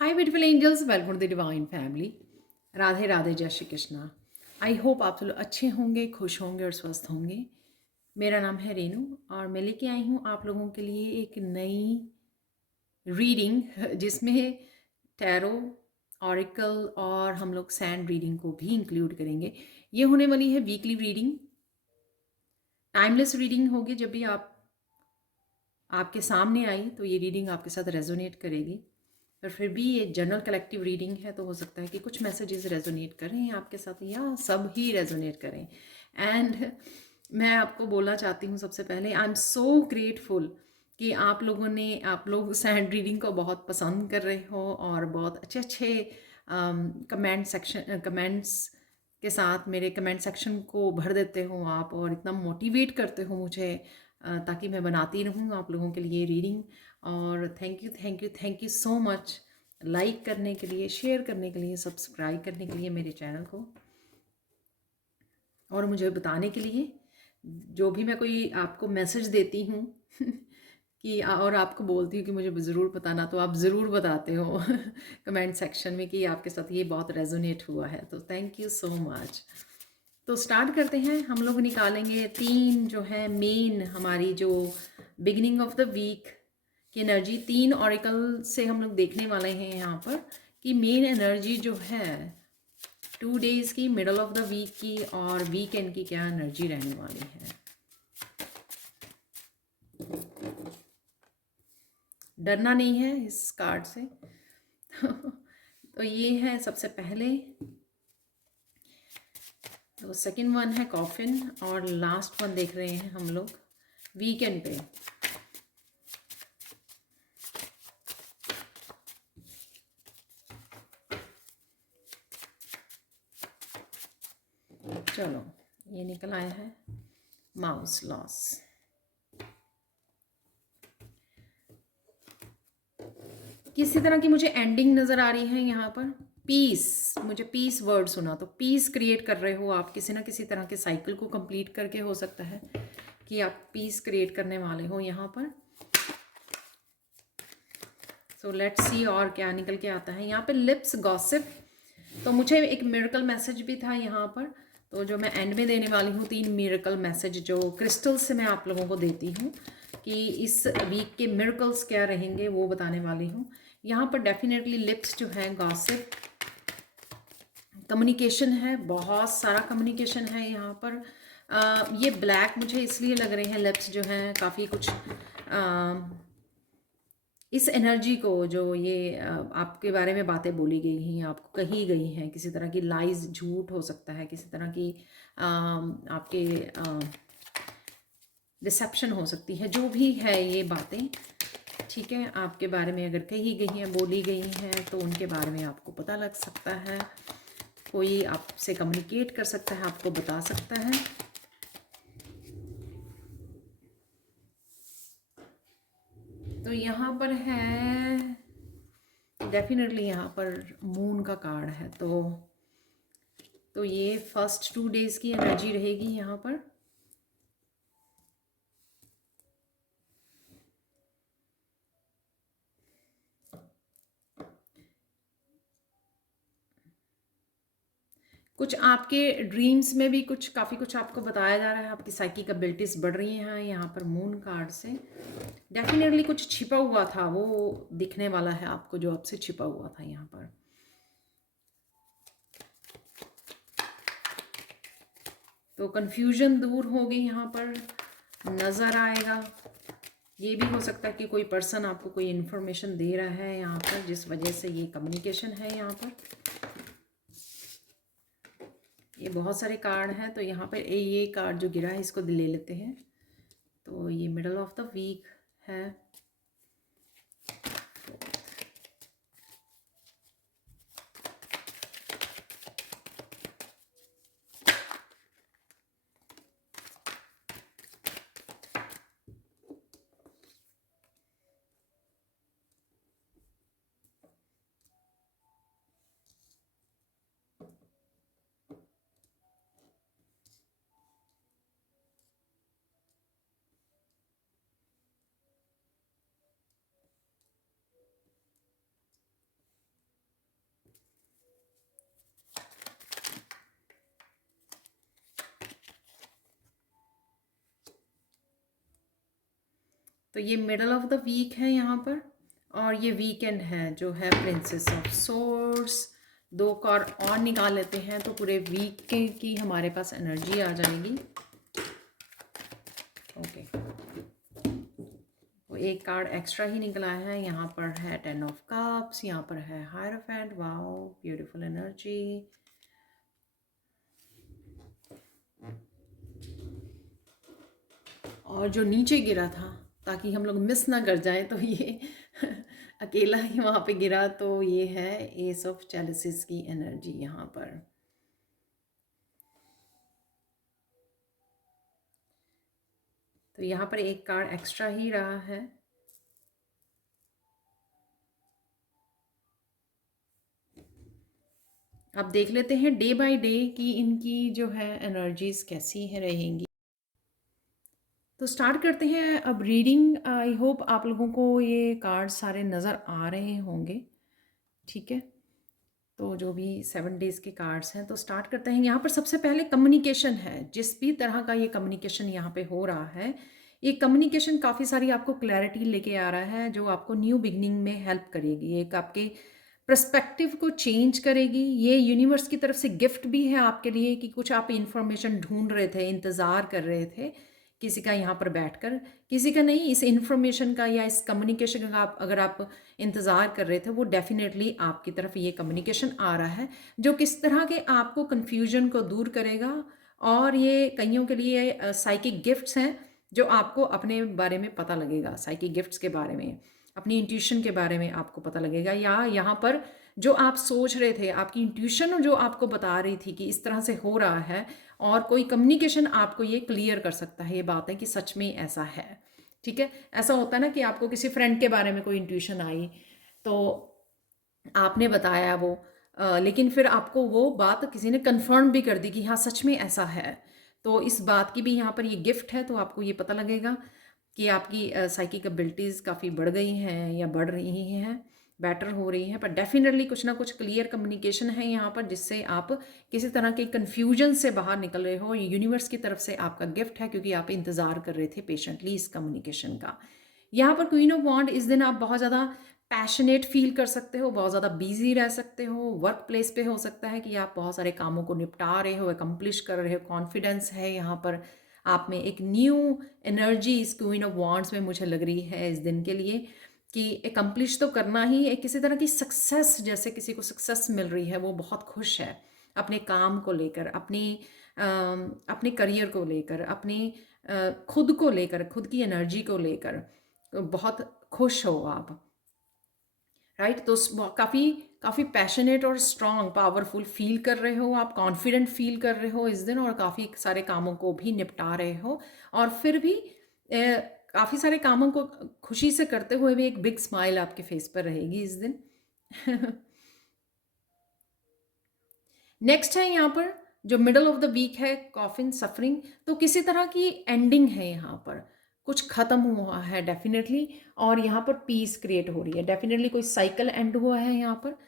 Hi beautiful angels, welcome to the divine family. Radhe Radhe, जय Shri Krishna. I hope आप सब लोग अच्छे होंगे, खुश होंगे और स्वस्थ होंगे। मेरा नाम है रेनू और मैं लेके आई हूँ आप लोगों के लिए एक नई रीडिंग जिसमें टैरो, ऑरिकल और हम लोग सैंड रीडिंग को भी इंक्लूड करेंगे। ये होने वाली है वीकली रीडिंग, टाइमलेस रीडिंग होगी। जब भी आपके सामने आई तो ये रीडिंग आपके साथ रेजोनेट करेगी। पर फिर भी ये जनरल कलेक्टिव रीडिंग है, तो हो सकता है कि कुछ मैसेजेस रेजोनेट करें आपके साथ या सब ही रेजोनेट करें। एंड मैं आपको बोलना चाहती हूँ सबसे पहले, आई एम सो ग्रेटफुल कि आप लोग सैंड रीडिंग को बहुत पसंद कर रहे हो और बहुत अच्छे अच्छे कमेंट्स के साथ मेरे कमेंट सेक्शन को भर देते हो आप, और इतना मोटिवेट करते हो मुझे ताकि मैं बनाती रहूँ आप लोगों के लिए रीडिंग। और thank you thank you thank you so much like करने के लिए, शेयर करने के लिए, सब्सक्राइब करने के लिए मेरे चैनल को, और मुझे बताने के लिए जो भी मैं कोई आपको मैसेज देती हूँ कि और आपको बोलती हूँ कि मुझे ज़रूर बताना, तो आप ज़रूर बताते हो कमेंट सेक्शन में कि आपके साथ ये बहुत रेजोनेट हुआ है। तो थैंक यू सो मच। तो स्टार्ट करते हैं। हम लोग निकालेंगे तीन जो है मेन हमारी जो बिगिनिंग ऑफ द वीक की एनर्जी, तीन ऑरिकल से हम लोग देखने वाले हैं यहाँ पर कि मेन एनर्जी जो है 2 डेज की, मिडल ऑफ द वीक की और वीकेंड की क्या एनर्जी रहने वाली है। डरना नहीं है इस कार्ड से तो ये है सबसे पहले। तो सेकंड वन है कॉफिन और लास्ट वन देख रहे हैं हम लोग वीकेंड पे। चलो, ये निकल आया है माउस लॉस। किसी तरह की मुझे एंडिंग नज़र आ रही है यहाँ पर। पीस, मुझे पीस वर्ड सुना, तो पीस क्रिएट कर रहे हो आप किसी ना किसी तरह के साइकिल को कंप्लीट करके। हो सकता है कि आप पीस क्रिएट करने वाले हो यहाँ पर। सो लेट्स सी और क्या निकल के आता है यहाँ पे। लिप्स गॉसिप, तो मुझे एक मिरेकल मैसेज भी था यहाँ पर, तो जो मैं एंड में देने वाली हूँ 3 मिरेकल मैसेज जो क्रिस्टल से मैं आप लोगों को देती हूँ कि इस वीक के मिरेकल्स क्या रहेंगे वो बताने वाली हूँ। यहाँ पर डेफिनेटली लिप्स जो है गॉसिप, कम्युनिकेशन है, बहुत सारा कम्युनिकेशन है यहाँ पर। ये ब्लैक मुझे इसलिए लग रहे हैं लिप्स जो हैं काफ़ी कुछ इस एनर्जी को, जो ये आपके बारे में बातें बोली गई हैं, आपको कही गई हैं, किसी तरह की लाइज, झूठ हो सकता है, किसी तरह की आपके डिसेप्शन हो सकती है, जो भी है ये बातें, ठीक है, आपके बारे में अगर कही गई हैं, बोली गई हैं, तो उनके बारे में आपको पता लग सकता है। कोई आपसे कम्युनिकेट कर सकता है, आपको बता सकता है। तो यहाँ पर है डेफिनेटली, यहाँ पर मून का कार्ड है, तो ये फर्स्ट 2 डेज की एनर्जी रहेगी यहाँ पर। कुछ आपके ड्रीम्स में भी कुछ काफ़ी कुछ आपको बताया जा रहा है, आपकी साइकिक एबिलिटीज़ बढ़ रही हैं यहाँ पर मून कार्ड से। डेफिनेटली कुछ छिपा हुआ था वो दिखने वाला है आपको, जो आपसे छिपा हुआ था यहाँ पर। तो कन्फ्यूजन दूर होगी यहाँ पर, नज़र आएगा। ये भी हो सकता है कि कोई पर्सन आपको कोई इन्फॉर्मेशन दे रहा है यहाँ पर, जिस वजह से ये कम्युनिकेशन है यहाँ पर। ये बहुत सारे कार्ड हैं, तो यहाँ पर ये कार्ड जो गिरा है इसको ले लेते हैं। तो ये मिडल ऑफ द वीक है। तो ये मिडल ऑफ द वीक है यहाँ पर, और ये वीकेंड है जो है प्रिंसेस ऑफ सोर्ड्स। 2 कार्ड और निकाल लेते हैं तो पूरे वीक की हमारे पास एनर्जी आ जाएगी। ओके, वो एक कार्ड एक्स्ट्रा ही निकला है। यहाँ पर है 10 ऑफ कप्स, यहाँ पर है हायरोफेंट। Wow, beautiful energy. और जो नीचे गिरा था, ताकि हम लोग मिस ना कर जाएं, तो ये अकेला ही वहाँ पे गिरा, तो ये है एस ऑफ चैलिसिस की एनर्जी यहाँ पर। तो यहाँ पर एक कार्ड एक्स्ट्रा ही रहा है। अब देख लेते हैं डे बाय डे कि इनकी जो है एनर्जीज कैसी है रहेंगी। तो स्टार्ट करते हैं अब रीडिंग। आई होप आप लोगों को ये कार्ड सारे नज़र आ रहे होंगे, ठीक है। तो जो भी 7 डेज़ के कार्ड्स हैं, तो स्टार्ट करते हैं। यहाँ पर सबसे पहले कम्युनिकेशन है। जिस भी तरह का ये कम्युनिकेशन यहाँ पे हो रहा है, ये कम्युनिकेशन काफ़ी सारी आपको क्लैरिटी लेके आ रहा है, जो आपको न्यू बिगनिंग में हेल्प करेगी, एक आपके पर्सपेक्टिव को चेंज करेगी। ये यूनिवर्स की तरफ से गिफ्ट भी है आपके लिए कि कुछ आप इंफॉर्मेशन ढूंढ रहे थे, इंतज़ार कर रहे थे किसी का यहाँ पर बैठकर, किसी का नहीं, इस इंफॉर्मेशन का या इस कम्युनिकेशन का आप अगर आप इंतज़ार कर रहे थे, वो डेफिनेटली आपकी तरफ ये कम्युनिकेशन आ रहा है, जो किस तरह के आपको कन्फ्यूजन को दूर करेगा। और ये कईयों के लिए साइकिक गिफ्ट्स हैं, जो आपको अपने बारे में पता लगेगा, साइकिक गिफ्ट्स के बारे में, अपनी इंट्यूशन के बारे में आपको पता लगेगा। या यहाँ पर जो आप सोच रहे थे, आपकी इंट्यूशन जो आपको बता रही थी कि इस तरह से हो रहा है, और कोई कम्युनिकेशन आपको ये क्लियर कर सकता है ये बात है कि सच में ऐसा है, ठीक है। ऐसा होता है ना कि आपको किसी फ्रेंड के बारे में कोई इंट्यूशन आई, तो आपने बताया वो, लेकिन फिर आपको वो बात किसी ने कंफर्म भी कर दी कि हाँ सच में ऐसा है। तो इस बात की भी यहाँ पर ये गिफ्ट है। तो आपको ये पता लगेगा कि आपकी साइकिक एबिलिटीज़ काफ़ी बढ़ गई हैं या बढ़ रही हैं, बेटर हो रही हैं। पर डेफिनेटली कुछ ना कुछ क्लियर कम्युनिकेशन है यहाँ पर, जिससे आप किसी तरह के कन्फ्यूजन से बाहर निकल रहे हो। ये यूनिवर्स की तरफ से आपका गिफ्ट है, क्योंकि आप इंतज़ार कर रहे थे पेशेंटली इस कम्युनिकेशन का। यहाँ पर क्वीन ऑफ वॉन्ड, इस दिन आप बहुत ज़्यादा पैशनेट फील कर सकते हो, बहुत ज़्यादा बिजी रह सकते हो। वर्क प्लेस पे हो सकता है कि आप बहुत सारे कामों को निपटा रहे हो, एकम्प्लिश कर रहे हो, कॉन्फिडेंस है यहाँ पर आप में। एक न्यू एनर्जी इस क्वीन ऑफ वॉन्ड्स में मुझे लग रही है इस दिन के लिए, कि एकम्प्लिश तो करना ही, एक किसी तरह की सक्सेस, जैसे किसी को सक्सेस मिल रही है, वो बहुत खुश है अपने काम को लेकर, अपने करियर को लेकर, अपनी खुद को लेकर, खुद की एनर्जी को लेकर बहुत खुश हो आप, राइट। तो काफ़ी काफ़ी पैशनेट और स्ट्रॉन्ग, पावरफुल फील कर रहे हो आप, कॉन्फिडेंट फील कर रहे हो इस दिन, और काफ़ी सारे कामों को भी निपटा रहे हो। और फिर भी काफ़ी सारे कामों को खुशी से करते हुए भी एक बिग स्माइल आपके फेस पर रहेगी इस दिन। नेक्स्ट है यहाँ पर जो मिडल ऑफ द वीक है, कॉफिन सफरिंग। तो किसी तरह की एंडिंग है यहाँ पर, कुछ ख़त्म हुआ है डेफिनेटली, और यहाँ पर पीस क्रिएट हो रही है। डेफिनेटली कोई साइकिल एंड हुआ है यहाँ पर,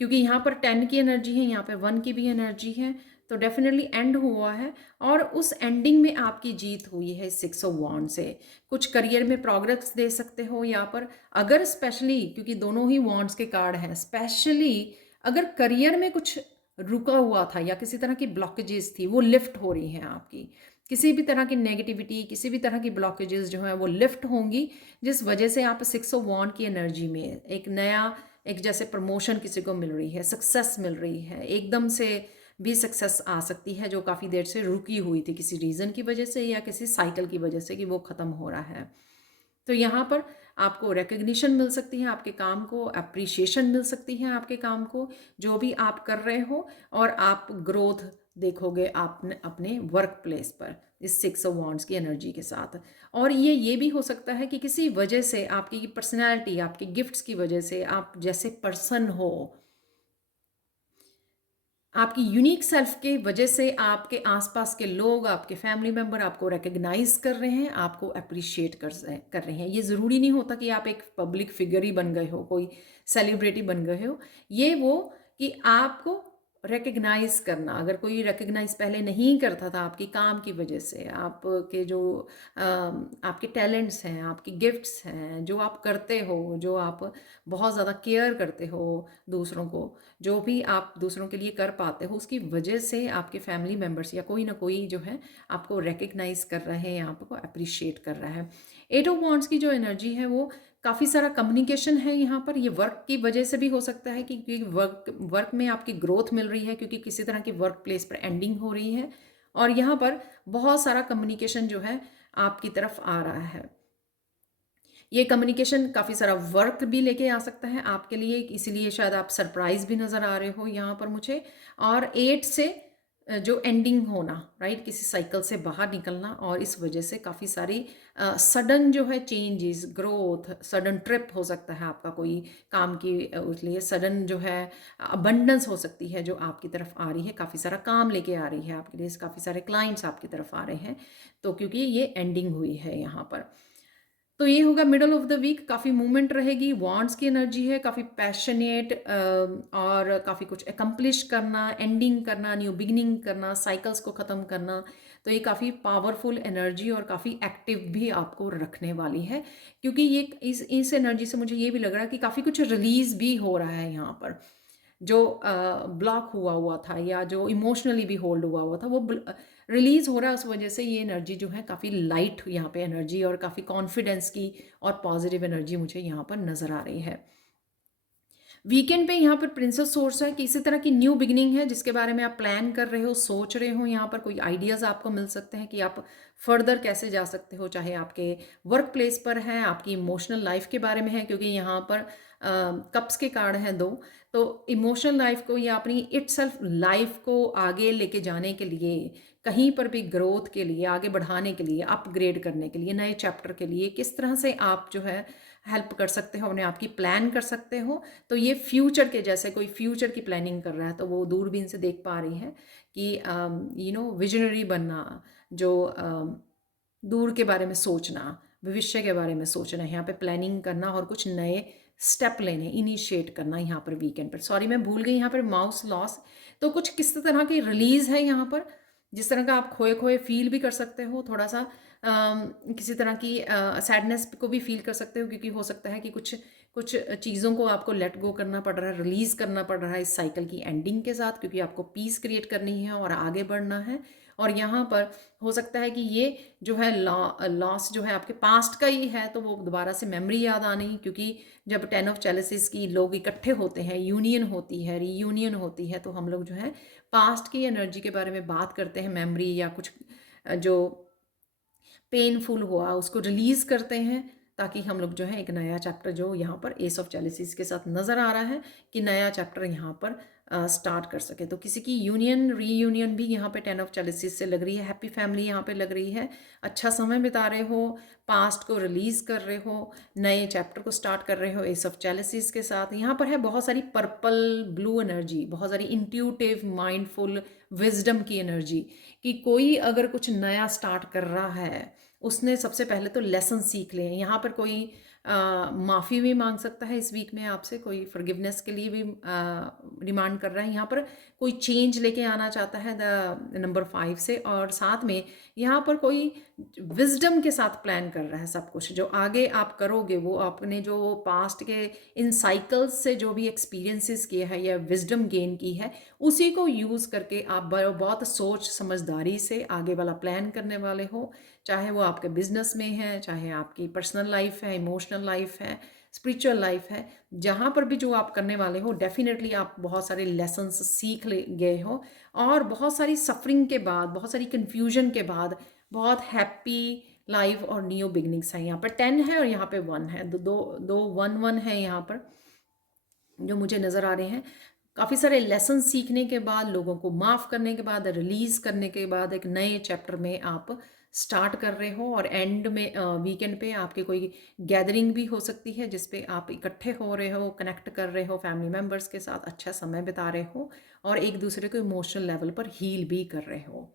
क्योंकि यहाँ पर 10 की एनर्जी है, यहाँ पे 1 की भी एनर्जी है, तो डेफिनेटली एंड हुआ है। और उस एंडिंग में आपकी जीत हुई है 6 ऑफ वॉन्ड से। कुछ करियर में प्रोग्रेस दे सकते हो यहाँ पर, अगर स्पेशली, क्योंकि दोनों ही वॉन्ड्स के कार्ड हैं, स्पेशली अगर करियर में कुछ रुका हुआ था या किसी तरह की ब्लॉकेजेस थी, वो लिफ्ट हो रही हैं आपकी। किसी भी तरह की नेगेटिविटी, किसी भी तरह की ब्लॉकेजेस जो हैं वो लिफ्ट होंगी, जिस वजह से आप 6 ऑफ वॉन्ड की एनर्जी में एक नया, एक जैसे प्रमोशन किसी को मिल रही है, सक्सेस मिल रही है, एकदम से भी सक्सेस आ सकती है जो काफ़ी देर से रुकी हुई थी किसी रीज़न की वजह से या किसी साइकिल की वजह से, कि वो ख़त्म हो रहा है। तो यहाँ पर आपको रिकग्निशन मिल सकती है आपके काम को, अप्रिशिएशन मिल सकती है आपके काम को, जो भी आप कर रहे हो, और आप ग्रोथ देखोगे आपने अपने वर्क प्लेस पर इस 6 ऑफ वॉन्ड्स की एनर्जी के साथ। और ये भी हो सकता है कि किसी वजह से, आपकी पर्सनैलिटी, आपके गिफ्ट्स की वजह से, आप जैसे पर्सन हो, आपकी यूनिक सेल्फ के वजह से आपके आसपास के लोग, आपके फैमिली मेंबर आपको रिकग्नाइज कर रहे हैं, आपको अप्रिशिएट कर रहे हैं। ये ज़रूरी नहीं होता कि आप एक पब्लिक फिगर ही बन गए हो, कोई सेलिब्रिटी बन गए हो। ये वो कि आपको रिकग्नाइज करना, अगर कोई रिकग्नाइज पहले नहीं करता था आपकी काम की वजह से, आपके जो आपके टैलेंट्स हैं, आपकी गिफ्ट्स हैं, जो आप करते हो, जो आप बहुत ज़्यादा केयर करते हो दूसरों को, जो भी आप दूसरों के लिए कर पाते हो, उसकी वजह से आपके फैमिली मेम्बर्स या कोई ना कोई जो है आपको रिकग्नाइज कर रहे हैं, आपको अप्रिशिएट कर रहा है। एट ऑफ वॉन्ड्स की जो एनर्जी है वो काफ़ी सारा कम्युनिकेशन है यहाँ पर। ये वर्क की वजह से भी हो सकता है कि क्योंकि वर्क में आपकी ग्रोथ मिल रही है, क्योंकि किसी तरह की वर्क प्लेस पर एंडिंग हो रही है, और यहाँ पर बहुत सारा कम्युनिकेशन जो है आपकी तरफ आ रहा है। ये कम्युनिकेशन काफ़ी सारा वर्क भी लेके आ सकता है आपके लिए, इसीलिए शायद आप सरप्राइज भी नज़र आ रहे हो यहाँ पर मुझे। और 8 से जो एंडिंग होना, राइट, किसी साइकिल से बाहर निकलना, और इस वजह से काफ़ी सारी सडन जो है चेंजेस, ग्रोथ, सडन ट्रिप हो सकता है आपका कोई काम की, उस लिए सडन जो है अबंडेंस हो सकती है जो आपकी तरफ आ रही है, काफ़ी सारा काम लेके आ रही है आपके लिए, काफ़ी सारे क्लाइंट्स आपकी तरफ आ रहे हैं, तो क्योंकि ये एंडिंग हुई है यहाँ पर। तो ये होगा मिडल ऑफ द वीक, काफ़ी मूवमेंट रहेगी, वॉन्ड्स की एनर्जी है, काफ़ी पैशनेट, और काफ़ी कुछ अकम्प्लिश करना, एंडिंग करना, न्यू बिगिनिंग करना, साइकिल्स को ख़त्म करना। तो ये काफ़ी पावरफुल एनर्जी और काफ़ी एक्टिव भी आपको रखने वाली है, क्योंकि ये इस एनर्जी से मुझे ये भी लग रहा है कि काफ़ी कुछ रिलीज भी हो रहा है यहाँ पर। जो ब्लॉक हुआ हुआ था या जो इमोशनली भी होल्ड हुआ हुआ था, वो रिलीज हो रहा है। उस वजह से ये एनर्जी जो है काफ़ी लाइट यहाँ पे एनर्जी और काफ़ी कॉन्फिडेंस की और पॉजिटिव एनर्जी मुझे यहाँ पर नज़र आ रही है। वीकेंड पे यहाँ पर प्रिंसेस सोर्स है कि इसी तरह की न्यू बिगिनिंग है जिसके बारे में आप प्लान कर रहे हो, सोच रहे हो, यहाँ पर कोई आइडियाज़ आपको मिल सकते हैं कि आप फर्दर कैसे जा सकते हो, चाहे आपके वर्क प्लेस पर है, आपकी इमोशनल लाइफ के बारे में है, क्योंकि यहाँ पर कप्स के कार्ड हैं 2, तो इमोशनल लाइफ को या अपनी इटसेल्फ लाइफ को आगे लेके जाने के लिए, कहीं पर भी ग्रोथ के लिए, आगे बढ़ाने के लिए, अपग्रेड करने के लिए, नए चैप्टर के लिए किस तरह से आप जो है हेल्प कर सकते हो, अपने आप की प्लान कर सकते हो। तो ये फ्यूचर के, जैसे कोई फ्यूचर की प्लानिंग कर रहा है तो वो दूरबीन से देख पा रही है कि विजनरी बनना, जो दूर के बारे में सोचना, भविष्य के बारे में सोचना, यहाँ पे प्लानिंग करना और कुछ नए स्टेप लेने, इनिशिएट करना यहाँ पर वीकेंड पर। सॉरी मैं भूल गई, यहाँ पर माउस लॉस, तो कुछ किस तरह की रिलीज है यहाँ पर, जिस तरह का आप खोए खोए फील भी कर सकते हो, थोड़ा सा किसी तरह की सैडनेस को भी फील कर सकते हो, क्योंकि हो सकता है कि कुछ कुछ चीज़ों को आपको लेट गो करना पड़ रहा है, रिलीज़ करना पड़ रहा है इस साइकिल की एंडिंग के साथ, क्योंकि आपको पीस क्रिएट करनी है और आगे बढ़ना है। और यहाँ पर हो सकता है कि ये जो है लॉस जो है आपके पास्ट का ही है, तो वो दोबारा से मेमोरी याद आनी, क्योंकि जब 10 ऑफ चैलिसेस की लोग इकट्ठे होते हैं, यूनियन होती है, रीयूनियन होती है, तो हम लोग जो है पास्ट की एनर्जी के बारे में बात करते हैं, मेमोरी या कुछ जो पेनफुल हुआ उसको रिलीज़ करते हैं, ताकि हम लोग जो है एक नया चैप्टर, जो यहाँ पर एस ऑफ चैलिसीज के साथ नज़र आ रहा है कि नया चैप्टर यहाँ पर स्टार्ट कर सके। तो किसी की यूनियन रीयूनियन भी यहाँ पे 10 ऑफ चैलिसीज से लग रही है, हैप्पी फैमिली यहाँ पे लग रही है, अच्छा समय बिता रहे हो, पास्ट को रिलीज़ कर रहे हो, नए चैप्टर को स्टार्ट कर रहे हो एस ऑफ चैलिसीज के साथ। यहाँ पर है बहुत सारी पर्पल ब्लू एनर्जी, बहुत सारी इंट्यूटिव माइंडफुल विजडम की एनर्जी, कि कोई अगर कुछ नया स्टार्ट कर रहा है उसने सबसे पहले तो लेसन सीख ले। यहाँ पर कोई माफ़ी भी मांग सकता है इस वीक में आपसे, कोई फॉरगिवनेस के लिए भी डिमांड कर रहा है, यहाँ पर कोई चेंज लेके आना चाहता है द नंबर 5 से, और साथ में यहाँ पर कोई विजडम के साथ प्लान कर रहा है सब कुछ, जो आगे आप करोगे वो आपने जो पास्ट के इन साइकिल्स से जो भी एक्सपीरियंसेस किए हैं या विजडम गेन की है, उसी को यूज़ करके आप बहुत सोच समझदारी से आगे वाला प्लान करने वाले हो, चाहे वो आपके बिजनेस में है, चाहे आपकी पर्सनल लाइफ है, इमोशनल लाइफ है, स्पिरिचुअल लाइफ है, जहाँ पर भी जो आप करने वाले हो, डेफिनेटली आप बहुत सारे लेसन्स सीख ले गए हो, और बहुत सारी सफरिंग के बाद, बहुत सारी कन्फ्यूजन के बाद बहुत हैप्पी लाइफ और न्यू बिगनिंग्स हैं। यहाँ पर 10 है और यहाँ पे 1 है, दो दो दो 1 है यहाँ पर जो मुझे नज़र आ रहे हैं। काफ़ी सारे लेसन सीखने के बाद, लोगों को माफ़ करने के बाद, रिलीज़ करने के बाद एक नए चैप्टर में आप स्टार्ट कर रहे हो, और एंड में वीकेंड पे आपके कोई गैदरिंग भी हो सकती है जिसपे आप इकट्ठे हो रहे हो, कनेक्ट कर रहे हो फैमिली मेम्बर्स के साथ, अच्छा समय बिता रहे हो, और एक दूसरे को इमोशनल लेवल पर हील भी कर रहे हो।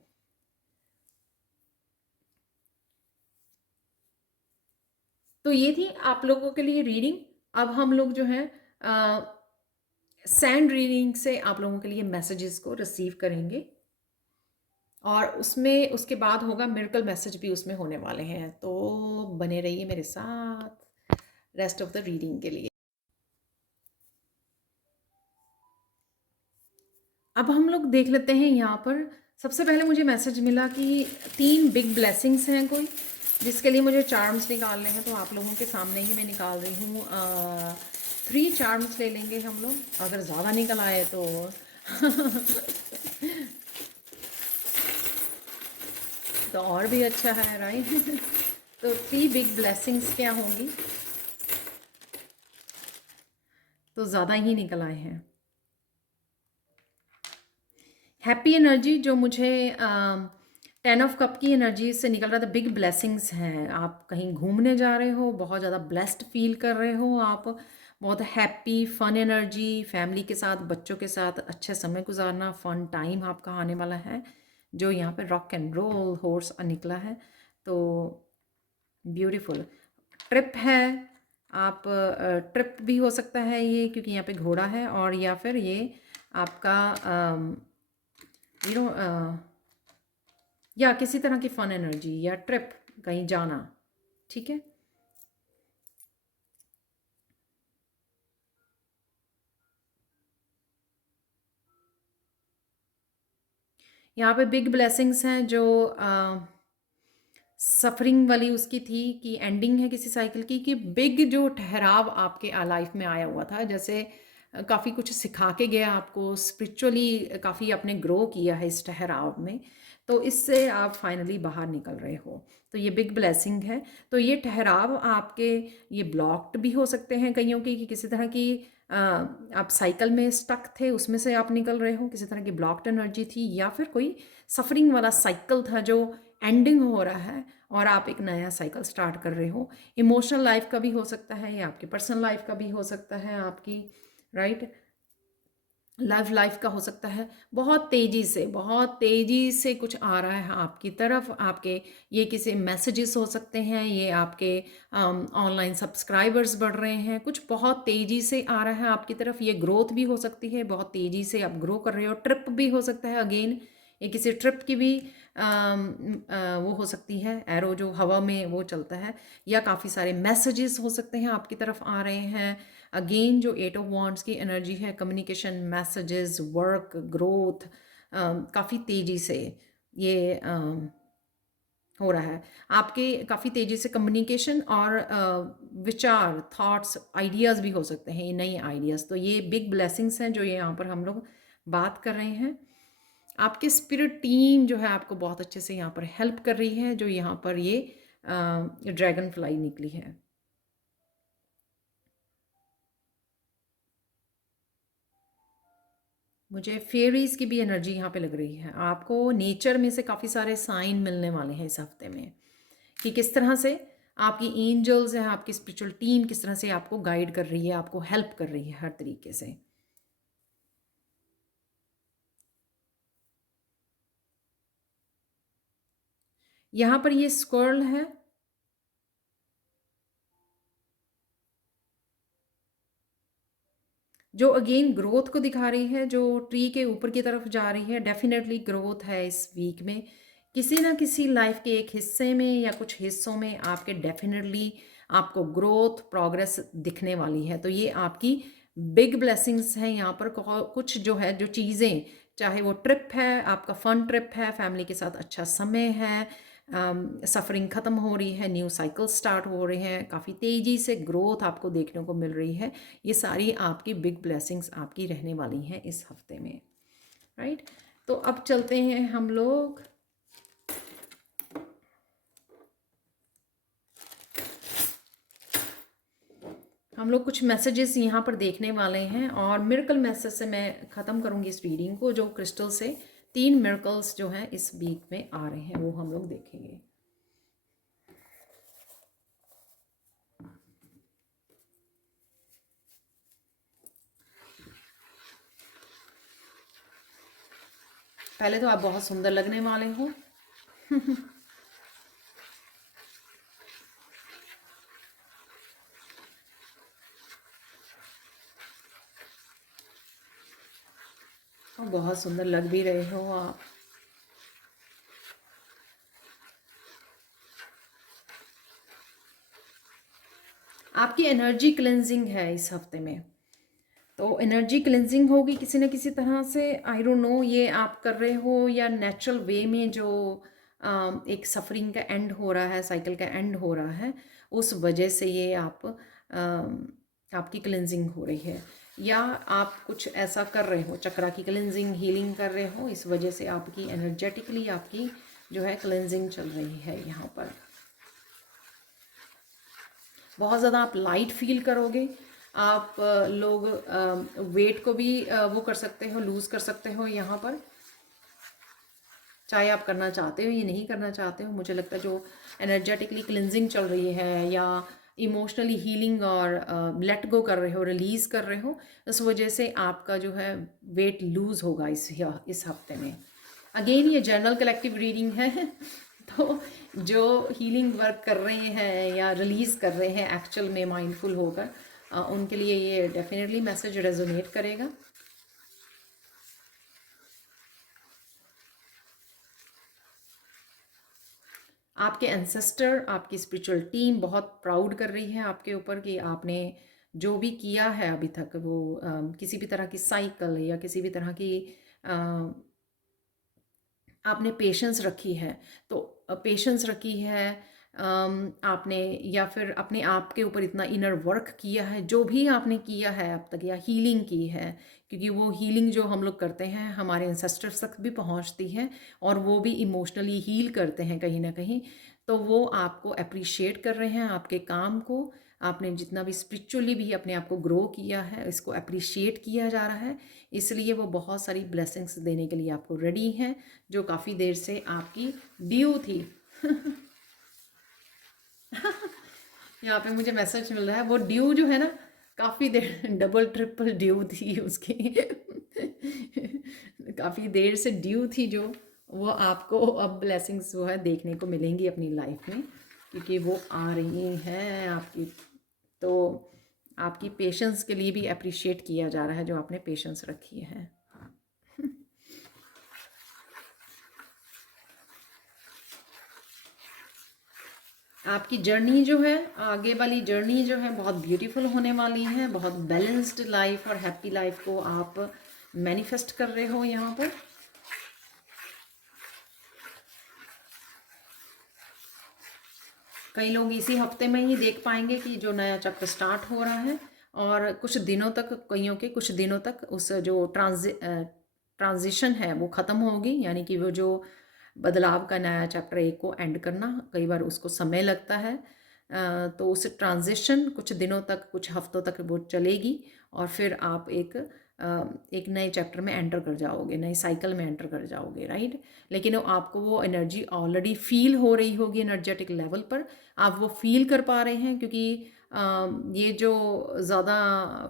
तो ये थी आप लोगों के लिए रीडिंग। अब हम लोग जो है सैंड रीडिंग से आप लोगों के लिए मैसेजेस को रिसीव करेंगे और उसमें उसके बाद होगा मिरेकल मैसेज भी उसमें होने वाले हैं, तो बने रहिए मेरे साथ रेस्ट ऑफ द रीडिंग के लिए। अब हम लोग देख लेते हैं यहाँ पर। सबसे पहले मुझे मैसेज मिला कि 3 बिग ब्लेसिंग्स हैं कोई, जिसके लिए मुझे चार्म्स निकालने हैं, तो आप लोगों के सामने ही मैं निकाल रही हूँ। 3 चार्म्स ले लेंगे हम लोग, अगर ज़्यादा निकल आए तो तो और भी अच्छा है, राइट। तो 3 बिग ब्लेसिंग्स क्या होंगी, तो ज़्यादा ही निकल आए हैं। हैप्पी एनर्जी जो मुझे 10 ऑफ कप की एनर्जी से निकल रहा था, बिग ब्लेसिंग्स हैं। आप कहीं घूमने जा रहे हो, बहुत ज़्यादा ब्लेस्ड फील कर रहे हो आप, बहुत हैप्पी फन एनर्जी, फैमिली के साथ बच्चों के साथ अच्छे समय गुजारना, फन टाइम आपका आने वाला है, जो यहाँ पे रॉक एंड रोल हॉर्स निकला है, तो ब्यूटीफुल ट्रिप है। आप ट्रिप भी हो सकता है ये, क्योंकि यहाँ पे घोड़ा है, और या फिर ये आपका यू नो या किसी तरह की फन एनर्जी या ट्रिप, कहीं जाना, ठीक है। यहाँ पे बिग ब्लेसिंग्स हैं जो सफरिंग वाली उसकी थी, कि एंडिंग है किसी साइकिल की, कि बिग जो ठहराव आपके लाइफ में आया हुआ था, जैसे काफ़ी कुछ सिखा के गया आपको स्पिरिचुअली, काफ़ी आपने ग्रो किया है इस ठहराव में, तो इससे आप फाइनली बाहर निकल रहे हो, तो ये बिग ब्लेसिंग है। तो ये ठहराव आपके, ये ब्लॉक्ड भी हो सकते हैं कईयों की, कि किसी तरह की आप साइकिल में स्टक थे, उसमें से आप निकल रहे हो, किसी तरह की ब्लॉक्ड एनर्जी थी, या फिर कोई सफरिंग वाला साइकिल था जो एंडिंग हो रहा है और आप एक नया साइकिल स्टार्ट कर रहे हो। इमोशनल लाइफ का भी हो सकता है, या आपकी पर्सनल लाइफ का भी हो सकता है, आपकी राइट लव लाइफ का हो सकता है। बहुत तेज़ी से कुछ आ रहा है आपकी तरफ, आपके ये किसी मैसेजेस हो सकते हैं, ये आपके ऑनलाइन सब्सक्राइबर्स बढ़ रहे हैं, कुछ बहुत तेज़ी से आ रहा है आपकी तरफ। ये ग्रोथ भी हो सकती है, बहुत तेज़ी से आप ग्रो कर रहे हो। ट्रिप भी हो सकता है, अगेन ये किसी ट्रिप की भी वो हो सकती है, एरो जो हवा में वो चलता है, या काफ़ी सारे मैसेजेस हो सकते हैं आपकी तरफ आ रहे हैं। अगेन जो 8 ऑफ वॉन्ड्स की एनर्जी है, कम्युनिकेशन, मैसेजेस, वर्क, ग्रोथ, काफ़ी तेज़ी से ये हो रहा है आपके, काफ़ी तेज़ी से कम्युनिकेशन और विचार, थॉट्स, आइडियाज़ भी हो सकते हैं, ये नए आइडियाज़। तो ये बिग ब्लेसिंग्स हैं जो ये यहाँ पर हम लोग बात कर रहे हैं। आपकी स्पिरिट टीम जो है आपको बहुत अच्छे से यहाँ पर हेल्प कर रही है, जो यहाँ पर ये ड्रैगन फ्लाई निकली है। मुझे फेरीज की भी एनर्जी यहाँ पे लग रही है। आपको नेचर में से काफ़ी सारे साइन मिलने वाले हैं इस हफ्ते में, कि किस तरह से आपकी एंजल्स हैं, आपकी स्पिरिचुअल टीम किस तरह से आपको गाइड कर रही है, आपको हेल्प कर रही है हर तरीके से। यहाँ पर ये स्क्वर्ल है, जो अगेन ग्रोथ को दिखा रही है, जो ट्री के ऊपर की तरफ जा रही है। डेफिनेटली ग्रोथ है इस वीक में, किसी ना किसी लाइफ के एक हिस्से में या कुछ हिस्सों में आपके डेफिनेटली आपको ग्रोथ प्रोग्रेस दिखने वाली है। तो ये आपकी बिग ब्लेसिंग्स हैं। यहाँ पर कुछ जो है, जो चीज़ें, चाहे वो ट्रिप है, आपका फन ट्रिप है, फैमिली के साथ अच्छा समय है, सफरिंग ख़त्म हो रही है, न्यू साइकिल स्टार्ट हो रहे हैं, काफ़ी तेज़ी से ग्रोथ आपको देखने को मिल रही है। ये सारी आपकी बिग ब्लेसिंग्स आपकी रहने वाली हैं इस हफ्ते में, राइट। तो अब चलते हैं हम लोग कुछ मैसेजेस यहाँ पर देखने वाले हैं, और मिरेकल मैसेज से मैं ख़त्म करूँगी इस रीडिंग को। जो क्रिस्टल से 3 मिरेकल्स जो हैं इस वीक में आ रहे हैं, वो हम लोग देखेंगे। पहले तो आप बहुत सुंदर लगने वाले हो। बहुत सुंदर लग भी रहे हो आप। आपकी एनर्जी क्लेंजिंग है इस हफ्ते में, तो एनर्जी क्लेंजिंग होगी किसी न किसी तरह से। आई डोंट नो ये आप कर रहे हो या नेचुरल वे में जो एक सफरिंग का एंड हो रहा है, साइकिल का एंड हो रहा है, उस वजह से ये आपकी क्लेंजिंग हो रही है, या आप कुछ ऐसा कर रहे हो, चक्रा की क्लेंजिंग हीलिंग कर रहे हो, इस वजह से आपकी एनर्जेटिकली आपकी जो है क्लेंजिंग चल रही है। यहाँ पर बहुत ज़्यादा आप लाइट फील करोगे। आप लोग वेट को भी वो कर सकते हो, लूज़ कर सकते हो यहाँ पर, चाहे आप करना चाहते हो या नहीं करना चाहते हो। मुझे लगता है जो एनर्जेटिकली क्लिनजिंग चल रही है या इमोशनली हीलिंग और लेट गो कर रहे हो, रिलीज़ कर रहे हो, इस वजह से आपका जो है वेट लूज़ होगा इस हफ्ते में। अगेन ये जनरल कलेक्टिव रीडिंग है तो जो हीलिंग वर्क कर रहे हैं या रिलीज़ कर रहे हैं एक्चुअल में माइंडफुल होकर, उनके लिए ये डेफिनेटली मैसेज रेजोनेट करेगा। आपके एंसेस्टर, आपकी स्पिरिचुअल टीम बहुत प्राउड कर रही है आपके ऊपर कि आपने जो भी किया है अभी तक, वो किसी भी तरह की साइकिल या किसी भी तरह की आपने पेशेंस रखी है। तो पेशेंस रखी है आपने, या फिर अपने आप के ऊपर इतना इनर वर्क किया है, जो भी आपने किया है अब तक, या हीलिंग की है, क्योंकि वो हीलिंग जो हम लोग करते हैं हमारे एंसेस्टर्स तक भी पहुंचती है और वो भी इमोशनली हील करते हैं कहीं ना कहीं। तो वो आपको अप्रिशिएट कर रहे हैं आपके काम को। आपने जितना भी स्पिरिचुअली भी अपने आप को ग्रो किया है, इसको अप्रिशिएट किया जा रहा है, इसलिए वो बहुत सारी ब्लेसिंग्स देने के लिए आपको रेडी हैं, जो काफ़ी देर से आपकी ड्यू थी। यहाँ पे मुझे मैसेज मिल रहा है, वो ड्यू जो है ना, काफ़ी देर डबल ट्रिपल ड्यू थी उसकी काफ़ी देर से ड्यू थी, जो वो आपको अब ब्लेसिंग्स जो है देखने को मिलेंगी अपनी लाइफ में, क्योंकि वो आ रही हैं आपकी। तो आपकी पेशेंस के लिए भी अप्रिशिएट किया जा रहा है, जो आपने पेशेंस रखी है। आपकी जर्नी जो है, आगे वाली जर्नी जो है, बहुत ब्यूटीफुल होने वाली है। बहुत बैलेंस्ड लाइफ और हैप्पी लाइफ को आप मैनिफेस्ट कर रहे हो यहाँ पर। कई लोग इसी हफ्ते में ही देख पाएंगे कि जो नया चक्र स्टार्ट हो रहा है, और कुछ दिनों तक, कईयों के कुछ दिनों तक उस जो ट्रांजिशन है वो ख़त्म होगी, यानी कि वो जो बदलाव का नया चैप्टर एक को एंड करना, कई बार उसको समय लगता है। तो उस ट्रांजिशन कुछ दिनों तक, कुछ हफ्तों तक वो चलेगी, और फिर आप एक नए चैप्टर में एंटर कर जाओगे, नए साइकिल में एंटर कर जाओगे, राइट। लेकिन आपको वो एनर्जी ऑलरेडी फील हो रही होगी एनर्जेटिक लेवल पर, आप वो फील कर पा रहे हैं, क्योंकि ये जो ज़्यादा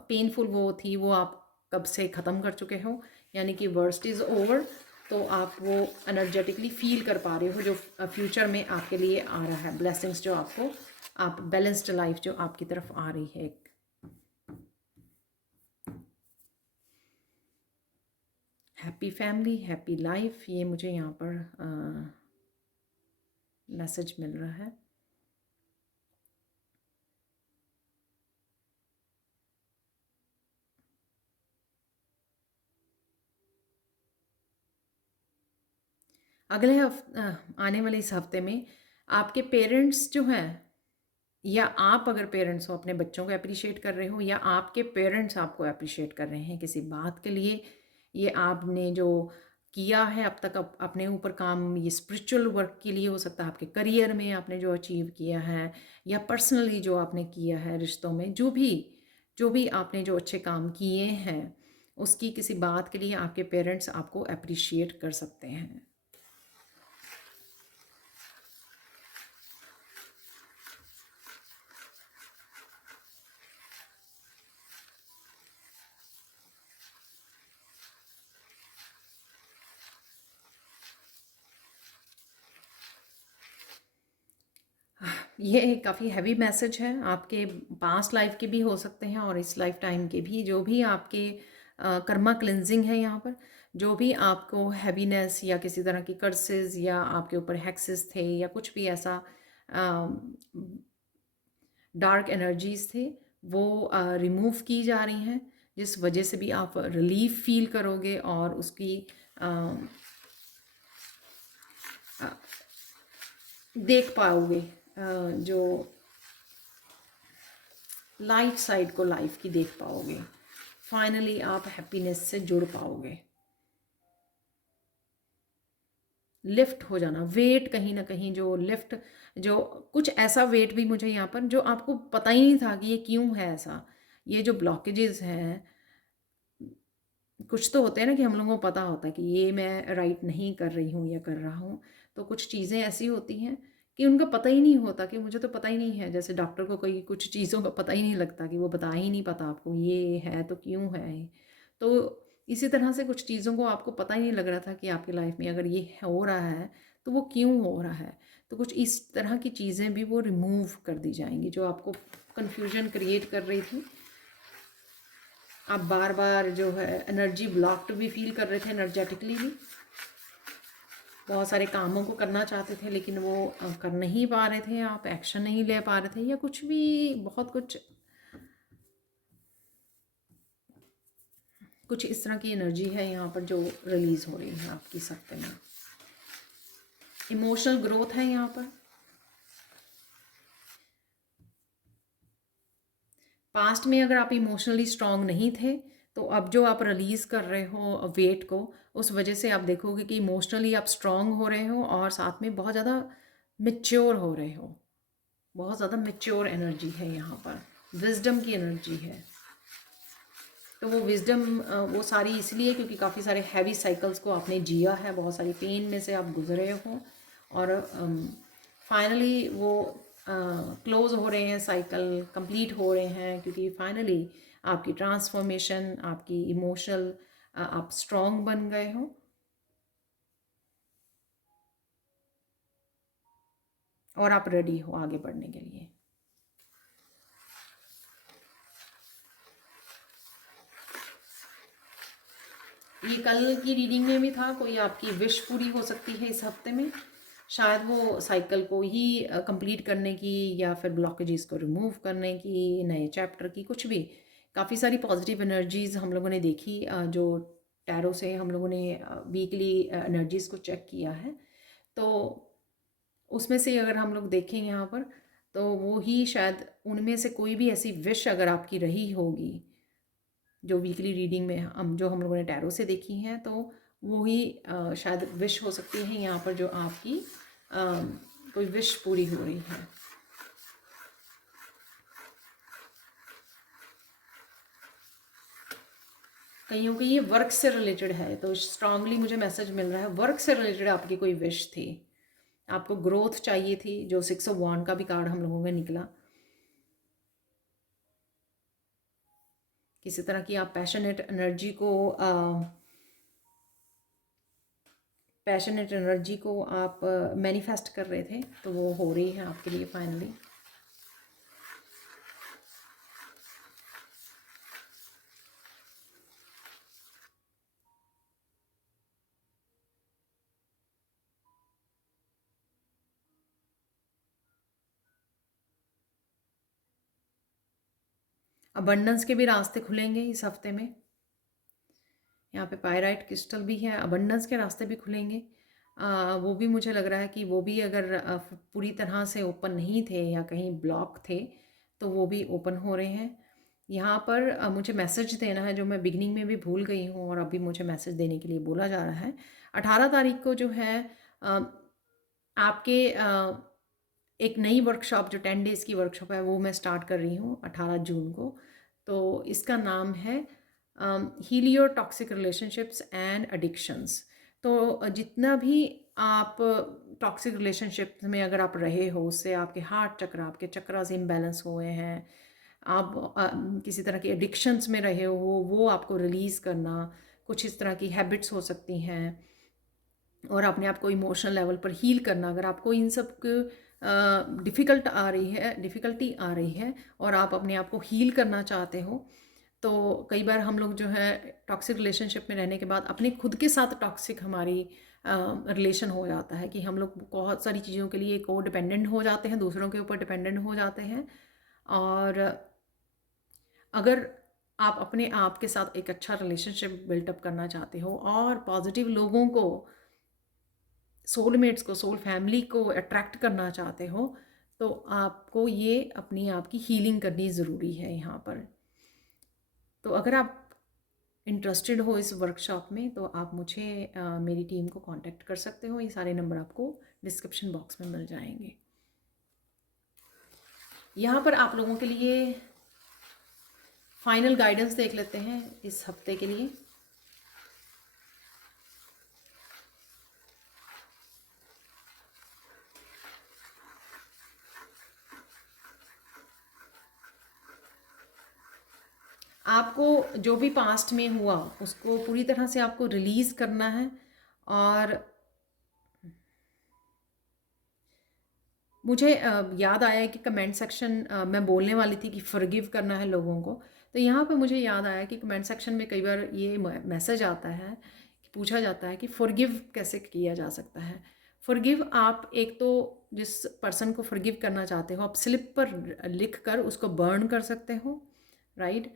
पेनफुल वो थी वो आप कब से ख़त्म कर चुके हो, यानी कि वर्स्ट इज़ ओवर। तो आप वो एनर्जेटिकली फील कर पा रहे हो जो फ्यूचर में आपके लिए आ रहा है, ब्लेसिंग्स जो आपको, आप बैलेंस्ड लाइफ जो आपकी तरफ आ रही है। हैप्पी फैमिली, हैप्पी लाइफ, ये मुझे यहाँ पर मैसेज मिल रहा है। अगले आने वाले इस हफ्ते में आपके पेरेंट्स जो हैं, या आप अगर पेरेंट्स हो अपने बच्चों को अप्रिशिएट कर रहे हो, या आपके पेरेंट्स आपको अप्रिशिएट कर रहे हैं किसी बात के लिए, ये आपने जो किया है अब तक अपने ऊपर काम, ये स्पिरिचुअल वर्क के लिए हो सकता है, आपके करियर में आपने जो अचीव किया है, या पर्सनली जो आपने किया है रिश्तों में, जो भी आपने जो अच्छे काम किए हैं, उसकी किसी बात के लिए आपके पेरेंट्स आपको अप्रिशिएट कर सकते हैं। ये काफ़ी हैवी मैसेज है, आपके पास्ट लाइफ के भी हो सकते हैं और इस लाइफ टाइम के भी, जो भी आपके कर्मा क्लिनजिंग है यहाँ पर, जो भी आपको हैवीनेस या किसी तरह की कर्सेस या आपके ऊपर हेक्सेस थे या कुछ भी ऐसा डार्क एनर्जीज थे, वो रिमूव की जा रही हैं, जिस वजह से भी आप रिलीफ फील करोगे और उसकी अ, अ, देख पाओगे, जो लाइट साइड को लाइफ की देख पाओगे। फाइनली आप हैप्पीनेस से जुड़ पाओगे। लिफ्ट हो जाना, वेट कहीं ना कहीं जो लिफ्ट, जो कुछ ऐसा वेट भी मुझे यहाँ पर जो आपको पता ही नहीं था कि ये क्यों है ऐसा, ये जो ब्लॉकेजेस हैं, कुछ तो होते हैं ना कि हम लोगों को पता होता है कि ये मैं राइट नहीं कर रही हूँ या कर रहा हूँ, तो कुछ चीज़ें ऐसी होती हैं कि उनका पता ही नहीं होता, कि मुझे तो पता ही नहीं है, जैसे डॉक्टर को कोई कुछ चीज़ों का पता ही नहीं लगता, कि वो बता ही नहीं पाता आपको ये है तो क्यों है ये। तो इसी तरह से कुछ चीज़ों को आपको पता ही नहीं लग रहा था कि आपकी लाइफ में अगर ये हो रहा है तो वो क्यों हो रहा है। तो कुछ इस तरह की चीज़ें भी वो रिमूव कर दी जाएंगी जो आपको कन्फ्यूजन क्रिएट कर रही थी। आप बार बार जो है एनर्जी ब्लॉक्ड भी फील कर रहे थे, एनर्जेटिकली भी बहुत सारे कामों को करना चाहते थे लेकिन वो कर नहीं पा रहे थे, आप एक्शन नहीं ले पा रहे थे, या कुछ भी बहुत कुछ इस तरह की एनर्जी है यहाँ पर जो रिलीज़ हो रही है आपकी सत्य में। इमोशनल ग्रोथ है यहाँ पर। पास्ट में अगर आप इमोशनली स्ट्रांग नहीं थे तो अब जो आप रिलीज़ कर रहे हो वेट को, उस वजह से आप देखोगे कि इमोशनली आप स्ट्रांग हो रहे हो और साथ में बहुत ज़्यादा मेच्योर हो रहे हो। बहुत ज़्यादा मेच्योर एनर्जी है यहाँ पर, विजडम की एनर्जी है। तो वो विजडम वो सारी इसलिए क्योंकि काफ़ी सारे हैवी साइकिल्स को आपने जिया है, बहुत सारी पेन में से आप गुजरे हो और फाइनली वो क्लोज हो रहे हैं, साइकिल कंप्लीट हो रहे हैं, क्योंकि फाइनली आपकी ट्रांसफॉर्मेशन, आपकी इमोशनल, आप स्ट्रॉन्ग बन गए हो और आप रेडी हो आगे बढ़ने के लिए। ये कल की रीडिंग में भी था, कोई आपकी विश पूरी हो सकती है इस हफ्ते में, शायद वो साइकिल को ही कंप्लीट करने की या फिर ब्लॉकेजेस को रिमूव करने की, नए चैप्टर की, कुछ भी। काफ़ी सारी पॉजिटिव एनर्जीज हम लोगों ने देखी, जो टैरो से हम लोगों ने वीकली एनर्जीज को चेक किया है, तो उसमें से अगर हम लोग देखें यहाँ पर तो वो ही शायद उनमें से कोई भी ऐसी विश अगर आपकी रही होगी जो वीकली रीडिंग में हम जो हम लोगों ने टैरो से देखी हैं, तो वो ही शायद विश हो सकती है यहाँ पर, जो आपकी कोई विश पूरी हो रही है। कईयों की ये वर्क से रिलेटेड है, तो स्ट्रांगली मुझे मैसेज मिल रहा है वर्क से रिलेटेड आपकी कोई विश थी, आपको ग्रोथ चाहिए थी, जो 6 ऑफ वांड का भी कार्ड हम लोगों में निकला। किसी तरह की आप पैशनेट एनर्जी को आप मैनिफेस्ट कर रहे थे, तो वो हो रही है आपके लिए फाइनली। अबंडेंस के भी रास्ते खुलेंगे इस हफ्ते में। यहाँ पे पायराइट क्रिस्टल भी है, अबंडेंस के रास्ते भी खुलेंगे। वो भी मुझे लग रहा है कि वो भी अगर पूरी तरह से ओपन नहीं थे या कहीं ब्लॉक थे तो वो भी ओपन हो रहे हैं। यहाँ पर मुझे मैसेज देना है जो मैं बिगनिंग में भी भूल गई हूँ और अभी मुझे मैसेज देने के लिए बोला जा रहा है। 18 तारीख को जो है आपके एक नई वर्कशॉप, जो 10 डेज़ की वर्कशॉप है, वो मैं स्टार्ट कर रही हूँ 18 जून को। तो इसका नाम है heal your toxic relationships and addictions. तो जितना भी आप टॉक्सिक रिलेशनशिप में अगर आप रहे हो, उससे आपके हार्ट चक्र, आपके चक्रास इम्बैलेंस हुए हैं, आप किसी तरह के एडिक्शंस में रहे हो, वो आपको रिलीज़ करना, कुछ इस तरह की हैबिट्स हो सकती हैं, और अपने आप को इमोशनल लेवल पर हील करना। अगर आपको इन सब डिफ़िकल्टी आ रही है और आप अपने आप को हील करना चाहते हो, तो कई बार हम लोग जो है टॉक्सिक रिलेशनशिप में रहने के बाद अपने खुद के साथ टॉक्सिक हमारी रिलेशन हो जाता है कि हम लोग बहुत सारी चीज़ों के लिए को डिपेंडेंट हो जाते हैं, दूसरों के ऊपर डिपेंडेंट हो जाते हैं। और अगर आप अपने आप के साथ एक अच्छा रिलेशनशिप बिल्टअप करना चाहते हो और पॉजिटिव लोगों को, सोलमेट्स को, सोल फैमिली को अट्रैक्ट करना चाहते हो, तो आपको ये अपनी आप की हीलिंग करनी ज़रूरी है यहाँ पर। तो अगर आप इंटरेस्टेड हो इस वर्कशॉप में तो आप मुझे मेरी टीम को कांटेक्ट कर सकते हो। ये सारे नंबर आपको डिस्क्रिप्शन बॉक्स में मिल जाएंगे। यहाँ पर आप लोगों के लिए फाइनल गाइडेंस देख लेते हैं इस हफ्ते के लिए। आपको जो भी पास्ट में हुआ उसको पूरी तरह से आपको रिलीज़ करना है। और मुझे याद आया कि कमेंट सेक्शन मैं बोलने वाली थी कि फॉरगिव करना है लोगों को। तो यहाँ पे मुझे याद आया कि कमेंट सेक्शन में कई बार ये मैसेज आता है कि पूछा जाता है कि फॉरगिव कैसे किया जा सकता है। फॉरगिव आप एक तो जिस पर्सन को फॉरगिव करना चाहते हो आप स्लिप पर लिख कर उसको बर्न कर सकते हो, राइट।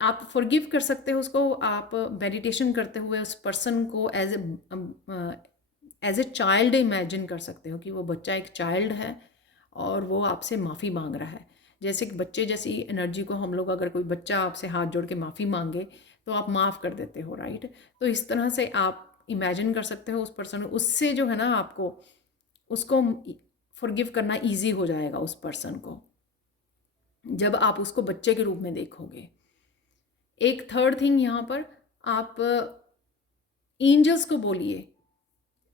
आप फॉरगिव कर सकते हो उसको, आप मेडिटेशन करते हुए उस पर्सन को एज ए चाइल्ड इमेजिन कर सकते हो कि वो बच्चा एक चाइल्ड है और वो आपसे माफ़ी मांग रहा है। जैसे कि बच्चे जैसी एनर्जी को हम लोग, अगर कोई बच्चा आपसे हाथ जोड़ के माफ़ी मांगे तो आप माफ़ कर देते हो, राइट। तो इस तरह से आप इमेजिन कर सकते हो उस पर्सन, उससे जो है ना आपको उसको फॉरगिव करना ईजी हो जाएगा उस पर्सन को, जब आप उसको बच्चे के रूप में देखोगे। एक थर्ड थिंग यहाँ पर, आप एंजल्स को बोलिए,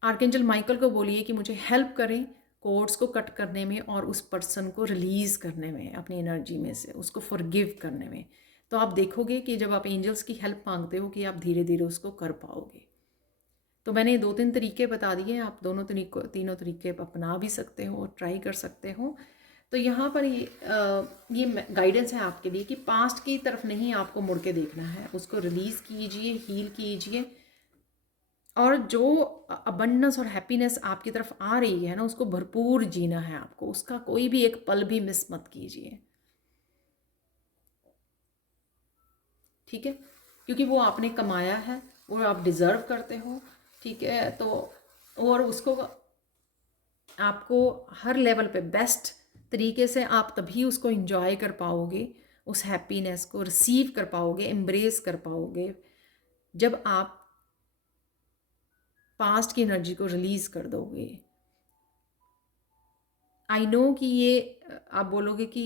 आर्कएंजल माइकल को बोलिए कि मुझे हेल्प करें कोड्स को कट करने में और उस पर्सन को रिलीज़ करने में, अपनी एनर्जी में से उसको फॉरगिव करने में। तो आप देखोगे कि जब आप एंजल्स की हेल्प मांगते हो कि आप धीरे धीरे उसको कर पाओगे। तो मैंने 2-3 तरीके बता दिए, आप तीनों तरीके अपना भी सकते हो और ट्राई कर सकते हो। तो यहाँ पर ये गाइडेंस है आपके लिए कि पास्ट की तरफ नहीं आपको मुड़ के देखना है, उसको रिलीज़ कीजिए, हील कीजिए। और जो अबंडेंस और हैप्पीनेस आपकी तरफ आ रही है ना, उसको भरपूर जीना है आपको, उसका कोई भी एक पल भी मिस मत कीजिए, ठीक है। क्योंकि वो आपने कमाया है, वो आप डिज़र्व करते हो, ठीक है। तो और उसको आपको हर लेवल पे बेस्ट तरीके से आप तभी उसको एंजॉय कर पाओगे, उस हैप्पीनेस को रिसीव कर पाओगे, एम्ब्रेस कर पाओगे, जब आप पास्ट की एनर्जी को रिलीज़ कर दोगे। आई नो कि ये आप बोलोगे कि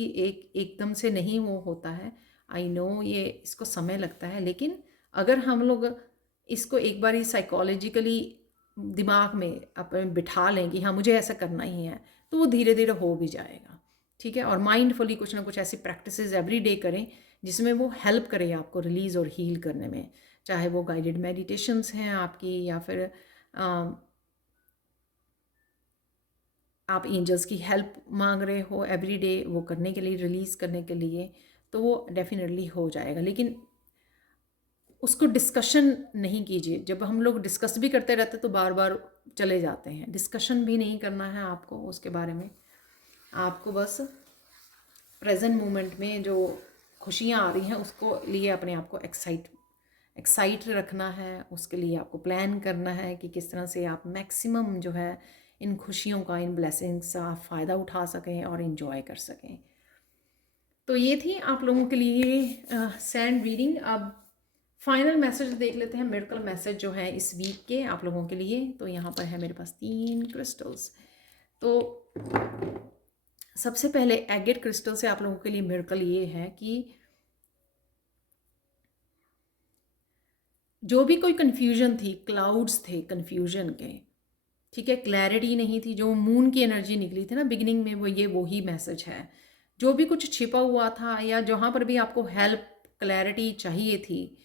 एकदम से नहीं वो होता है, आई नो ये इसको समय लगता है, लेकिन अगर हम लोग इसको एक बार ही साइकोलॉजिकली दिमाग में अपने बिठा लें कि हाँ मुझे ऐसा करना ही है, तो वो धीरे धीरे हो भी जाएगा, ठीक है। और माइंडफुली कुछ ना कुछ ऐसी प्रैक्टिसेस एवरी डे करें जिसमें वो हेल्प करे आपको रिलीज़ और हील करने में, चाहे वो गाइडेड मेडिटेशंस हैं आपकी, या फिर आप एंजल्स की हेल्प मांग रहे हो एवरी डे वो करने के लिए, रिलीज़ करने के लिए, तो वो डेफिनेटली हो जाएगा। लेकिन उसको डिस्कशन नहीं कीजिए। जब हम लोग डिस्कस भी करते रहते तो बार बार चले जाते हैं, डिस्कशन भी नहीं करना है आपको उसके बारे में। आपको बस प्रेजेंट मोमेंट में जो खुशियाँ आ रही हैं उसको लिए अपने आप को एक्साइट रखना है, उसके लिए आपको प्लान करना है कि किस तरह से आप मैक्सिमम जो है इन खुशियों का, इन ब्लेसिंग्स का फ़ायदा उठा सकें और इन्जॉय कर सकें। तो ये थी आप लोगों के लिए सैंड रीडिंग। अब फाइनल मैसेज देख लेते हैं, मिरेकल मैसेज जो है इस वीक के आप लोगों के लिए। तो यहाँ पर है मेरे पास 3 क्रिस्टल्स। तो सबसे पहले एगेट क्रिस्टल से आप लोगों के लिए मिरेकल ये है कि जो भी कोई कन्फ्यूजन थी, क्लाउड्स थे कन्फ्यूजन के, ठीक है, क्लैरिटी नहीं थी, जो मून की एनर्जी निकली थी ना बिगिनिंग में, वो ही मैसेज है। जो भी कुछ छिपा हुआ था या जहाँ पर भी आपको हेल्प, क्लैरिटी चाहिए थी,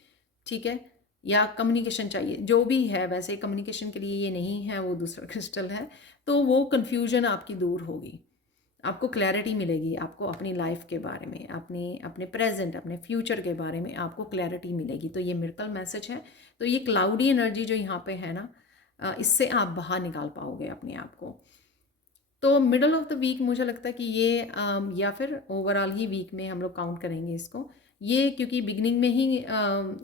ठीक है, या कम्युनिकेशन चाहिए, जो भी है, वैसे कम्युनिकेशन के लिए ये नहीं है, वो दूसरा क्रिस्टल है, तो वो कन्फ्यूजन आपकी दूर होगी। आपको क्लैरिटी मिलेगी, आपको अपनी लाइफ के बारे में, अपने अपने प्रेजेंट, अपने फ्यूचर के बारे में आपको क्लैरिटी मिलेगी। तो ये मिरेकल मैसेज है। तो ये क्लाउडी एनर्जी जो यहाँ पे है ना, इससे आप बाहर निकाल पाओगे अपने आप को। तो मिडल ऑफ द वीक मुझे लगता है कि ये या फिर ओवरऑल ही वीक में हम लोग काउंट करेंगे इसको। ये क्योंकि बिगनिंग में ही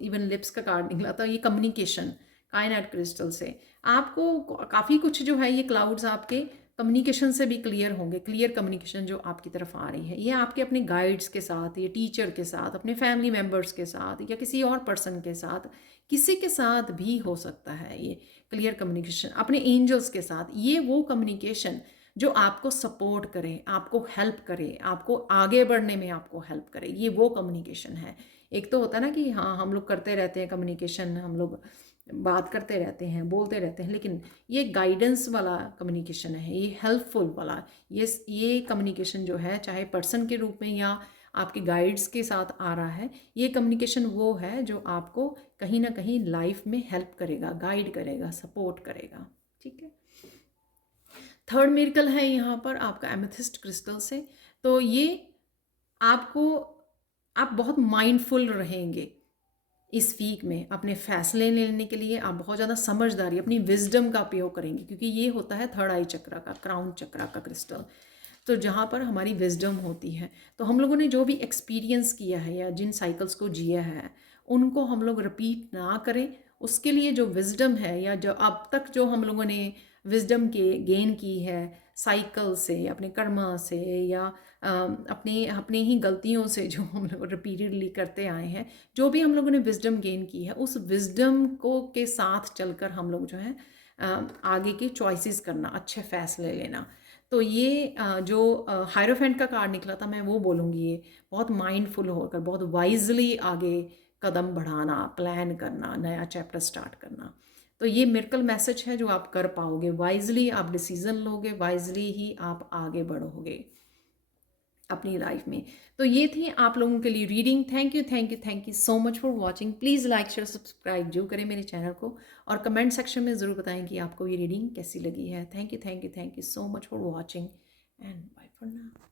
इवन लिप्स का कार्ड निकला था, ये कम्युनिकेशन कायनाइट क्रिस्टल से आपको काफ़ी कुछ जो है, ये क्लाउड्स आपके कम्युनिकेशन से भी क्लियर होंगे। क्लियर कम्युनिकेशन जो आपकी तरफ आ रही है, ये आपके अपने गाइड्स के साथ, ये टीचर के साथ, अपने फैमिली मेम्बर्स के साथ, या किसी और पर्सन के साथ, किसी के साथ भी हो सकता है। ये क्लियर कम्युनिकेशन अपने एंजल्स के साथ, ये वो कम्युनिकेशन जो आपको सपोर्ट करे, आपको हेल्प करे, आपको आगे बढ़ने में आपको हेल्प करे, ये वो कम्युनिकेशन है। एक तो होता है ना कि हाँ हम लोग करते रहते हैं कम्युनिकेशन, हम लोग बात करते रहते हैं, बोलते रहते हैं, लेकिन ये गाइडेंस वाला कम्युनिकेशन है, ये हेल्पफुल वाला, ये कम्युनिकेशन जो है, चाहे पर्सन के रूप में या आपके गाइड्स के साथ आ रहा है, ये कम्युनिकेशन वो है जो आपको कहीं ना कहीं लाइफ में हेल्प करेगा, गाइड करेगा, सपोर्ट करेगा। ठीक है। थर्ड मिरेकल है यहाँ पर आपका एमेथिस्ट क्रिस्टल से। तो ये आपको, आप बहुत माइंडफुल रहेंगे इस वीक में, अपने फैसले लेने के लिए आप बहुत ज़्यादा समझदारी, अपनी विजडम का उपयोग करेंगे, क्योंकि ये होता है थर्ड आई चक्रा का, क्राउन चक्रा का क्रिस्टल। तो जहाँ पर हमारी विजडम होती है, तो हम लोगों ने जो भी एक्सपीरियंस किया है या जिन साइकिल्स को जिया है, उनको हम लोग रिपीट ना करें। उसके लिए जो विजडम है, या जो अब तक जो हम लोगों ने विजडम के गेन की है साइकिल से, अपने कर्मा से, या अपने अपने ही गलतियों से जो हम लोग रिपीटेडली करते आए हैं, जो भी हम लोगों ने विजडम गेन की है, उस विजडम को के साथ चलकर हम लोग जो है आगे के चॉइसेस करना, अच्छे फैसले लेना। तो ये जो हायरोफेंट का कार्ड निकला था, मैं वो बोलूँगी, ये बहुत माइंडफुल होकर, बहुत वाइजली आगे कदम बढ़ाना, प्लान करना, नया चैप्टर स्टार्ट करना। तो ये मिरेकल मैसेज है जो आप कर पाओगे, वाइजली आप डिसीजन लोगे, वाइजली ही आप आगे बढ़ोगे अपनी लाइफ में। तो ये थी आप लोगों के लिए reading. Thank you thank you thank you so much for watching. Please like share subscribe जो करें मेरे चैनल को, और कमेंट सेक्शन में ज़रूर बताएं कि आपको ये रीडिंग कैसी लगी है। Thank you so much for watching and bye for now.